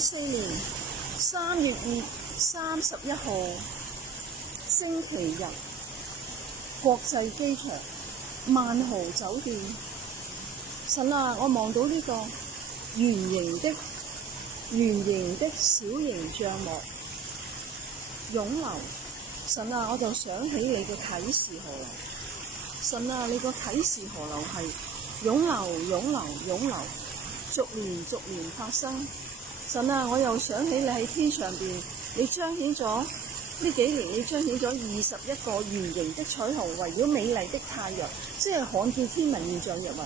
2024年3月31號星期日，國際機場萬豪酒店。神啊，我望到呢個圓形的小型帳幕湧流。神啊，我就想起你嘅啟示河流。神啊，你個啟示河流係湧流，逐年發生。神啊，我又想起你喺天上邊，你彰顯咗呢幾年，你彰顯咗21個圓形的彩虹圍繞美麗的太陽，即係罕見天文現象日雲，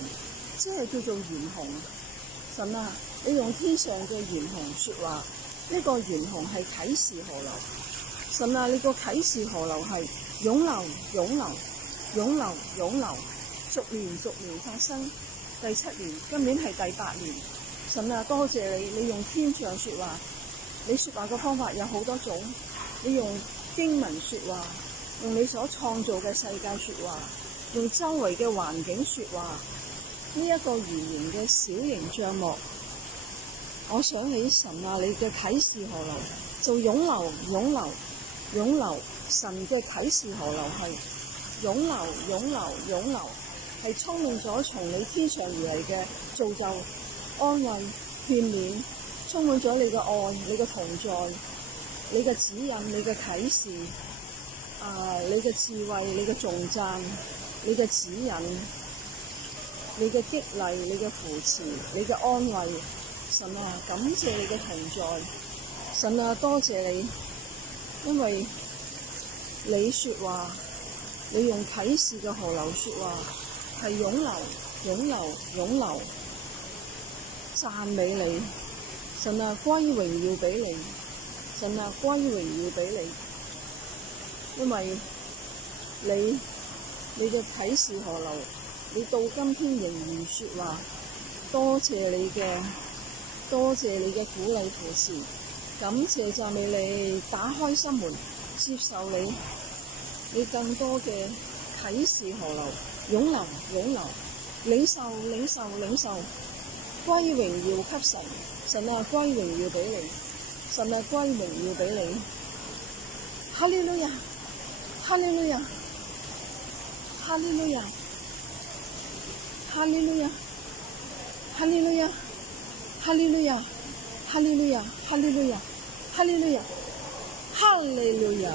即係叫做圓紅。神啊，你用天上嘅圓紅說話，呢個圓紅係啟示河流。神啊，你個啟示河流係湧流，逐年發生。第7年，今年係第8年。神啊，多謝你，你用天象說話，你說話嘅方法有好多種，你用經文說話，用你所創造嘅世界說話，用周圍嘅環境說話。呢一個圓形嘅小型帳幕，我想起神啊，你嘅啟示河流就湧流，神嘅啟示河流係湧流，係充滿咗從你天上而嚟嘅造就、安慰、勸勉，充滿咗你嘅愛、你嘅同在、你嘅指引、你嘅啟示，你嘅智慧、你嘅頌讚、你嘅指引、你嘅激勵、你嘅扶持、你嘅安慰。神啊，感謝你嘅同在。神啊，多謝你，因為你說話，你用啟示嘅河流說話，係湧流，讚美你。神啊，歸榮耀俾你。神啊，歸榮耀俾你，因為你嘅啟示河流，你到今天仍然說話。多謝你嘅鼓勵扶持，感謝讚美你，打開心門接受你更多嘅啟示河流，湧流，領受，歸榮耀給神。神啊，歸榮耀俾你。神啊，歸榮耀俾你。哈利路亞，哈利路亞，哈利路亞，哈利路亞，哈利路亞，哈利路亞，哈利路亞，哈利路亞，哈利路亞，哈利路亞。